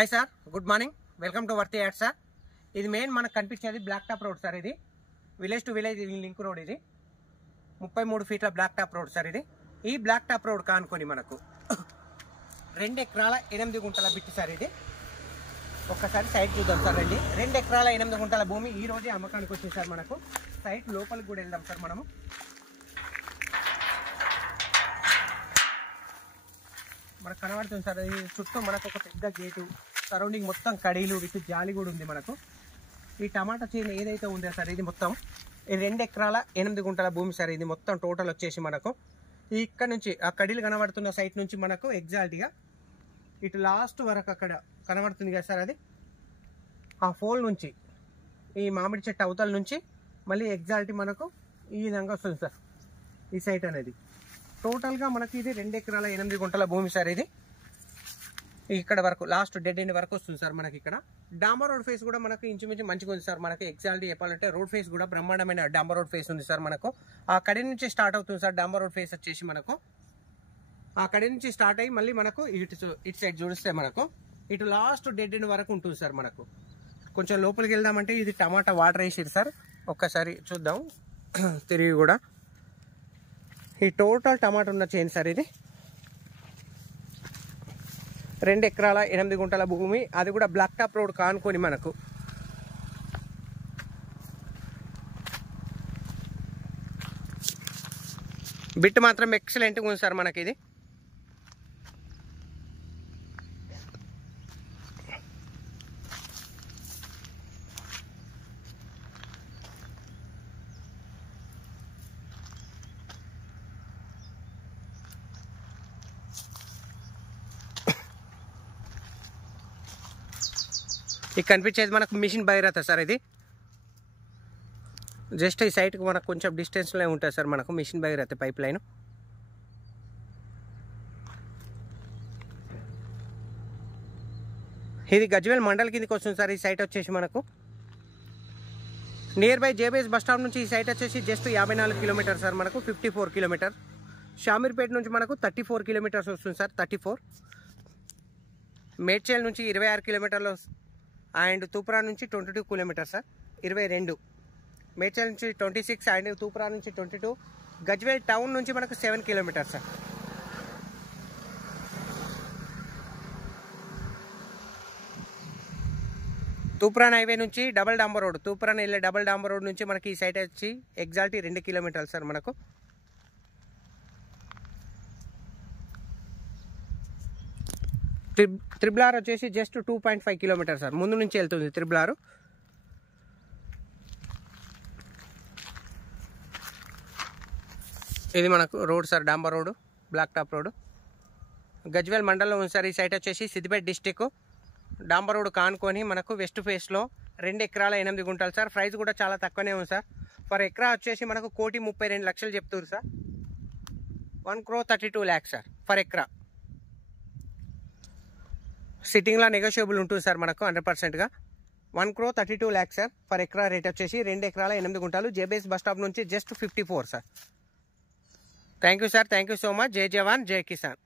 Hi sir, good morning. Welcome to worthy ad sir. ఇది main మనకు కనిపించేది black top road sir. ఇది village to village link road. ఇది 33 ఫీట్ల black top road sir. ఇది ఈ బ్లాక్ టాప్ రోడ్ కానుకొని మనకు 2 ఎకరాల 8 గుంటల బిట్టి సార్. ఇది ఒక్కసారి సైట్ చూద్దాం సార్. 2 ఎకరాల 8 గుంటల భూమి ఈ రోజే అమ్మకానికి వచ్చింది సార్. మనకు సైట్ లోపలికి కూడా వెళ్దాం సార్. మనము మనకు కనబడుతుంది సార్. ఈ చుట్టూ మనకు ఒక పెద్ద గేటు, సరౌండింగ్ మొత్తం కడీలు విత్ జాలి కూడా ఉంది మనకు. ఈ టమాటా చేను ఏదైతే ఉందో సార్, ఇది మొత్తం 2 ఎకరాల 8 గుంటల భూమి సార్. ఇది మొత్తం టోటల్ వచ్చేసి మనకు ఇక్కడ నుంచి ఆ కడీలు కనబడుతున్న సైట్ నుంచి మనకు ఎగ్జాక్ట్గా ఇటు లాస్ట్ వరకు అక్కడ కనబడుతుంది కదా సార్. అది ఆ ఫోల్ నుంచి ఈ మామిడి చెట్టు అవతల నుంచి మళ్ళీ ఎగ్జాక్ట్ మనకు ఈ విధంగా వస్తుంది సార్ ఈ సైట్ అనేది. టోటల్గా మనకి ఇది 2 ఎకరాల 8 గుంటల భూమి సార్. ఇది ఇక్కడ వరకు లాస్ట్ డెడ్ ఎండ్ వరకు వస్తుంది సార్. మనకి ఇక్కడ డాంబర్ రోడ్ ఫేస్ కూడా మనకు ఇంచుమించు మంచిగా ఉంది సార్. మనకి ఎగ్జాక్ట్ చెప్పాలంటే రోడ్ ఫేస్ కూడా బ్రహ్మాండమైన డాంబర్ రోడ్ ఫేస్ ఉంది సార్. మనకు ఆ కడి నుంచి స్టార్ట్ అవుతుంది సార్ డాంబర్ రోడ్ ఫేస్ వచ్చేసి. మనకు ఆ కడి నుంచి స్టార్ట్ అయ్యి మళ్ళీ మనకు ఇటు సైడ్ చూడిస్తే మనకు ఇటు లాస్ట్ డెడ్ ఎండ్ వరకు ఉంటుంది సార్. మనకు కొంచెం లోపలికి వెళ్దామంటే ఇది టమాటా వాటర్ వేసారు సార్. ఒక్కసారి చూద్దాం తిరిగి కూడా. ఈ టోటల్ టమాటా ఉన్న చైన్ సార్. ఇది 2 ఎకరాల 8 గుంటల భూమి, అది కూడా బ్లాక్ టాప్ రోడ్ కానుకొని మనకు. బిట్ మాత్రం ఎక్సలెంట్గా ఉంది సార్ మనకి. ఇది కనిపించేది మనకు మిషన్ భగీరథ సార్. ఇది జస్ట్ ఈ సైట్కి మనకు కొంచెం డిస్టెన్స్లో ఉంటుంది సార్ మనకు మిషన్ భగీరథ పైప్ లైన్. ఇది గజ్వేల్ మండల్ కిందకి వస్తుంది సార్. ఈ సైట్ వచ్చేసి మనకు near by JBS bus stop నుంచి ఈ సైట్ వచ్చేసి జస్ట్ 54 కిలోమీటర్ సార్. మనకు 54 కిలోమీటర్. షామీర్పేట నుంచి మనకు 34 కిలోమీటర్స్ వస్తుంది సార్. 34. మేడ్చల్ నుంచి 26 కిలోమీటర్లు అండ్ తూప్రా నుంచి 22 కిలోమీటర్స్ సార్. 22. మేడ్చల్ నుంచి 26 అండ్ తూప్రా నుంచి 22. గజ్వేల్ టౌన్ నుంచి మనకు 7 కిలోమీటర్స్ సార్. తూప్రాన్ హైవే నుంచి డబల్ డాంబర్ రోడ్, తూప్రాన్ వెళ్ళే డబల్ డాంబర్ రోడ్ నుంచి మనకి ఈ సైట్ వచ్చి ఎగ్జాక్ట్ 2 కిలోమీటర్లు సార్. మనకు త్రిబుల్ ఆర్ వచ్చేసి జస్ట్ 2.5 కిలోమీటర్ సార్. ముందు నుంచి వెళ్తుంది త్రిబుల్ ఆర్. ఇది మనకు రోడ్ సార్, డాంబర్ road, black top road. Gajwel మండలంలో ఉంది సార్. ఈ సైట్ వచ్చేసి సిద్దిపేట డిస్టిక్. డాంబర్ రోడ్ కానుకొని మనకు వెస్ట్ ఫేస్లో 2 ఎకరాల 8 గుంటలు సార్. ప్రైస్ కూడా చాలా తక్కువనే ఉంది సార్. ఫర్ ఎకరా వచ్చేసి మనకు 1,32,00,000 చెప్తారు సార్. 1,32 lakhs సార్ ఫర్ ఎకరా. సిట్టింగ్లో నెగోషియబుల్ ఉంటుంది సార్ మనకు 100%గా. 1,32 lakhs సార్ ఫర్ ఎకరా. రేట్ వచ్చేసి 2 ఎకరాల 8 గుంటలు. జేబీఎస్ బస్ స్టాప్ నుంచి just 54 sir. Thank you sir, thank you so much. జై జవాన్ జై కిసాన్.